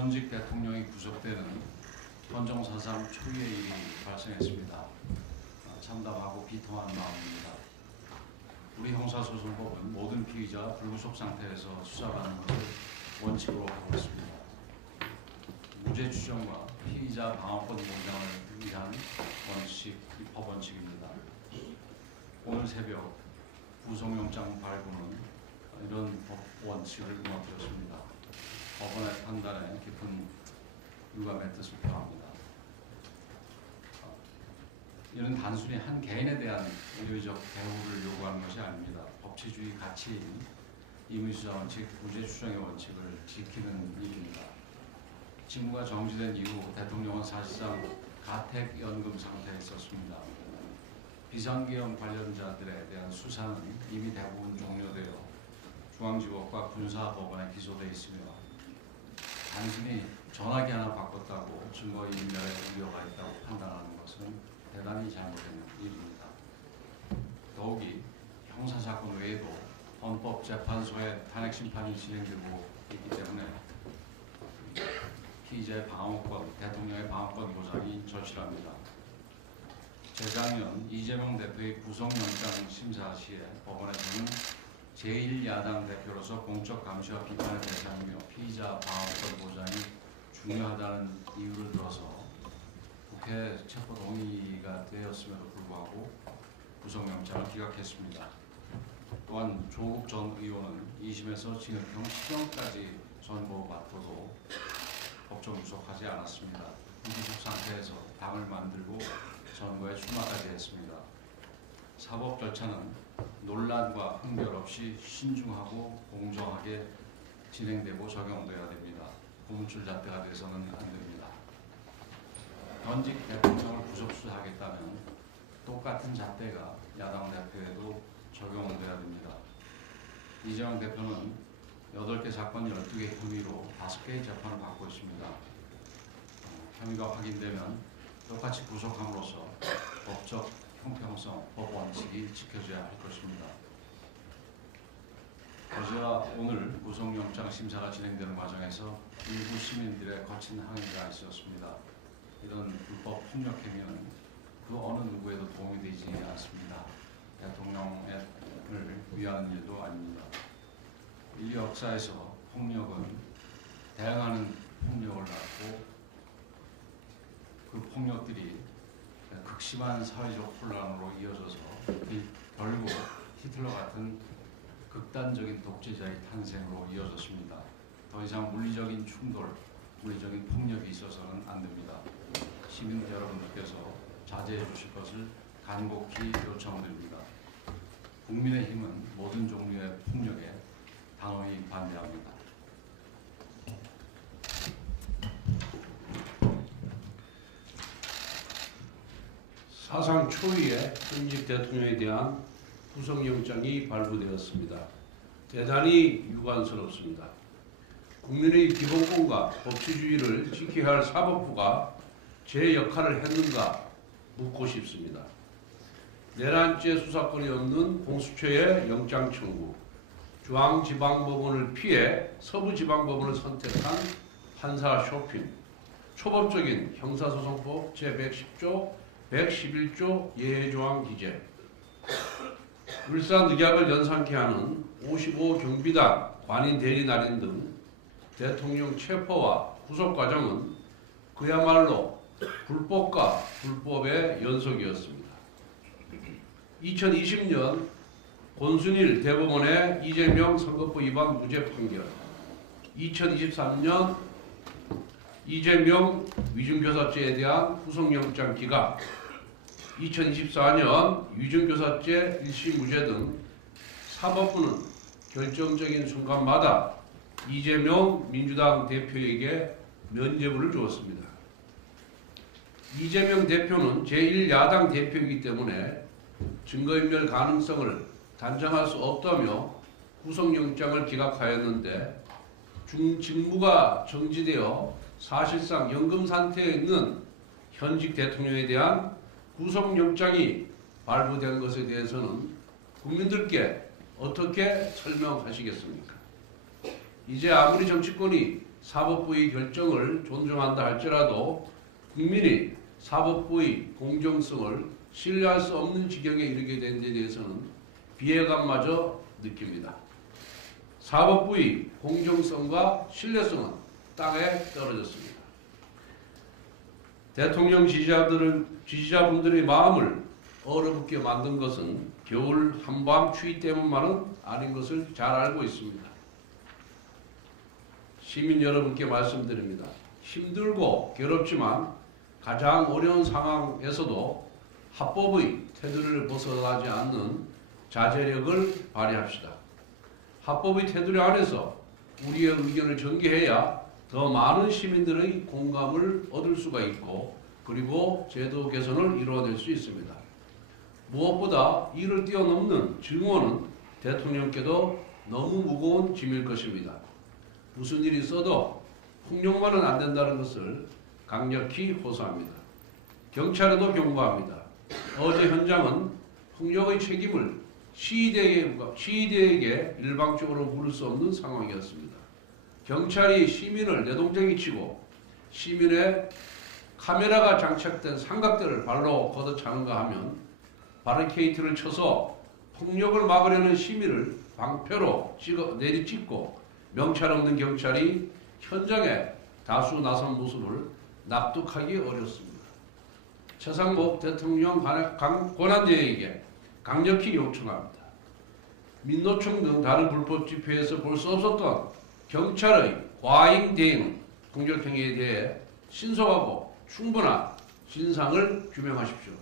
현직 대통령이 구속되는 헌정사상 초유의 일이 발생했습니다. 참담하고 비통한 마음입니다. 우리 형사소송법은 모든 피의자 불구속 상태에서 수사받는 것을 원칙으로 하고 있습니다. 무죄 추정과 피의자 방어권 보장을 위한 원칙, 법원칙입니다. 오늘 새벽 구속영장 발부는 이런 법 원칙을 무너뜨렸습니다. 법원의 판단에 깊은 유감의 뜻을 표합니다. 이는 단순히 한 개인에 대한 의료적 대우를 요구하는 것이 아닙니다. 법치주의 가치인 임의수사 원칙, 무죄 추정의 원칙을 지키는 일입니다. 직무가 정지된 이후 대통령은 사실상 가택연금 상태에 있었습니다. 비상계엄 관련자들에 대한 수사는 이미 대부분 종료되어 중앙지법과 군사법원에 기소되어 있으며 단순히 전화기 하나 바꿨다고 증거인멸에 우려가 있다고 판단하는 것은 대단히 잘못된 일입니다. 더욱이 형사사건 외에도 헌법재판소의 탄핵심판이 진행되고 있기 때문에 피의자의 방어권, 대통령의 방어권 보장이 절실합니다. 재작년 이재명 대표의 구속영장 심사 시에 법원에서는 제1야당 대표로서 공적 감시와 비판의 대상이며 피의자 방어권 보장이 중요하다는 이유를 들어서 국회 체포 동의가 되었음에도 불구하고 구속영장을 기각했습니다. 또한 조국 전 의원은 2심에서 징역형 10년까지 선고받고도 법정 구속하지 않았습니다. 불구속 상태에서 당을 만들고 선거에 출마까지 했습니다. 사법 절차는 논란과 흥별 없이 신중하고 공정하게 진행되고 적용되어야 됩니다. 고무줄 잣대가 돼서는 안 됩니다. 현직 대통령을 구속 수사하겠다면 똑같은 잣대가 야당 대표에도 적용되어야 됩니다. 이재명 대표는 8개 사건 12개 혐의로 5개의 재판을 받고 있습니다. 혐의가 확인되면 똑같이 구속함으로써 법적 형평성, 법 원칙이 지켜져야 할 것입니다. 어제와 오늘 구속영장 심사가 진행되는 과정에서 일부 시민들의 거친 항의가 있었습니다. 이런 불법 폭력 행위는 그 어느 누구에도 도움이 되지 않습니다. 대통령을 위하는 일도 아닙니다. 인류 역사에서 폭력은 대응하는 폭력을 낳고 그 폭력들이 극심한 사회적 혼란으로 이어져서 결국 히틀러 같은 극단적인 독재자의 탄생으로 이어졌습니다. 더 이상 물리적인 충돌, 물리적인 폭력이 있어서는 안 됩니다. 시민 여러분들께서 자제해 주실 것을 간곡히 요청드립니다. 국민의힘은 모든 종류의 폭력에 단호히 반대합니다. 사상 초유의 현직 대통령에 대한 구속영장이 발부되었습니다. 대단히 유감스럽습니다. 국민의 기본권과 법치주의를 지켜야 할 사법부가 제 역할을 했는가 묻고 싶습니다. 내란죄 수사권이 없는 공수처의 영장 청구, 중앙지방법원을 피해 서부지방법원을 선택한 판사 쇼핑, 초법적인 형사소송법 제110조, 111조 예외조항 기재, 울산의학을 연상케 하는 55 경비단 관인 대리 날인 등 대통령 체포와 구속 과정은 그야말로 불법과 불법의 연속이었습니다. 2020년 권순일 대법원의 이재명 선거법 위반 무죄 판결, 2023년 이재명 위중교사죄에 대한 구속영장 기각, 2024년 위중교사죄 1심 무죄 등 사법부는 결정적인 순간마다 이재명 민주당 대표에게 면죄부를 주었습니다. 이재명 대표는 제1야당 대표이기 때문에 증거인멸 가능성을 단정할 수 없다며 구속영장을 기각하였는데 직무가 정지되어 사실상 연금 상태에 있는 현직 대통령에 대한 구속영장이 발부된 것에 대해서는 국민들께 어떻게 설명하시겠습니까? 이제 아무리 정치권이 사법부의 결정을 존중한다 할지라도 국민이 사법부의 공정성을 신뢰할 수 없는 지경에 이르게 된 데 대해서는 비애감마저 느낍니다. 사법부의 공정성과 신뢰성은 땅에 떨어졌습니다. 대통령 지지자분들의 마음을 얼어붙게 만든 것은 겨울 한밤 추위 때문만은 아닌 것을 잘 알고 있습니다. 시민 여러분께 말씀드립니다. 힘들고 괴롭지만 가장 어려운 상황에서도 합법의 테두리를 벗어나지 않는 자제력을 발휘합시다. 합법의 테두리 안에서 우리의 의견을 전개해야 더 많은 시민들의 공감을 얻을 수가 있고 그리고 제도 개선을 이루어낼 수 있습니다. 무엇보다 이를 뛰어넘는 증오는 대통령께도 너무 무거운 짐일 것입니다. 무슨 일이 있어도 폭력만은 안 된다는 것을 강력히 호소합니다. 경찰에도 경고합니다. 어제 현장은 폭력의 책임을 시위대에게 일방적으로 물을 수 없는 상황이었습니다. 경찰이 시민을 내동댕이 치고 시민의 카메라가 장착된 삼각대를 발로 걷어차는가 하면 바리케이트를 쳐서 폭력을 막으려는 시민을 방패로 내리찍고 명찰 없는 경찰이 현장에 다수 나선 모습을 납득하기 어렵습니다. 최상목 대통령 권한대행에게 강력히 요청합니다. 민노총 등 다른 불법 집회에서 볼 수 없었던 경찰의 과잉 대응, 공격 행위에 대해 신속하고 충분한 진상을 규명하십시오.